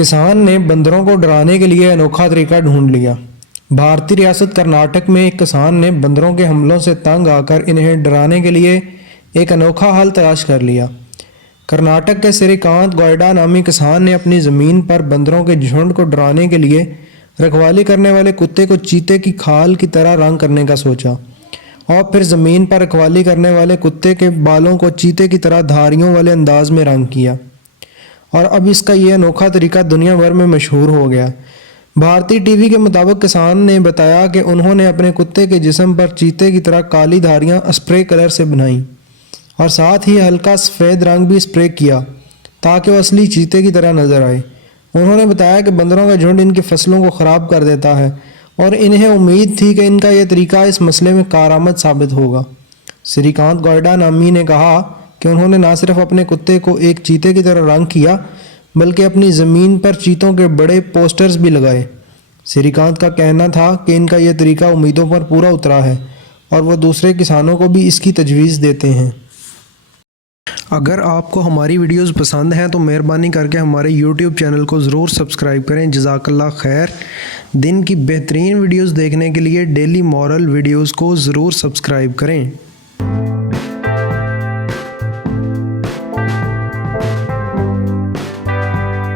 किसान ने बंदरों को डराने के लिए अनोखा तरीका ढूंढ लिया। भारतीय रियासत कर्नाटक में एक किसान ने बंदरों के हमलों से तंग आकर इन्हें डराने के लिए एक अनोखा हल तलाश कर लिया। कर्नाटक के श्रीकांत गौड़ा नामी किसान ने अपनी ज़मीन पर बंदरों के झुंड को डराने के लिए रखवाली करने वाले कुत्ते को चीते की खाल की तरह रंग करने का सोचा और फिर ज़मीन पर रखवाली करने वाले कुत्ते के बालों को चीते की तरह धारियों वाले अंदाज में रंग किया और अब इसका ये अनोखा तरीका दुनिया भर में मशहूर हो गया। भारतीय टीवी के मुताबिक किसान ने बताया कि उन्होंने अपने कुत्ते के जिस्म पर चीते की तरह काली धारियां स्प्रे कलर से बनाई और साथ ही हल्का सफ़ेद रंग भी स्प्रे किया ताकि वो असली चीते की तरह नजर आए। उन्होंने बताया कि बंदरों का झुंड इनकी फसलों को ख़राब कर देता है और इन्हें उम्मीद थी कि इनका यह तरीका इस मसले में कारआमद साबित होगा। श्रीकांत गौड़ा नामी ने कहा कि उन्होंने न सिर्फ अपने कुत्ते को एक चीते की तरह रंग किया बल्कि अपनी ज़मीन पर चीतों के बड़े पोस्टर्स भी लगाए। श्रीकांत का कहना था कि इनका यह तरीका उम्मीदों पर पूरा उतरा है और वो दूसरे किसानों को भी इसकी तजवीज़ देते हैं। अगर आपको हमारी वीडियोस पसंद हैं तो मेहरबानी करके हमारे YouTube चैनल को ज़रूर सब्सक्राइब करें। जज़ाकल्लाह खैर। दिन की बेहतरीन वीडियोस देखने के लिए डेली मॉरल वीडियोस को ज़रूर सब्सक्राइब करें।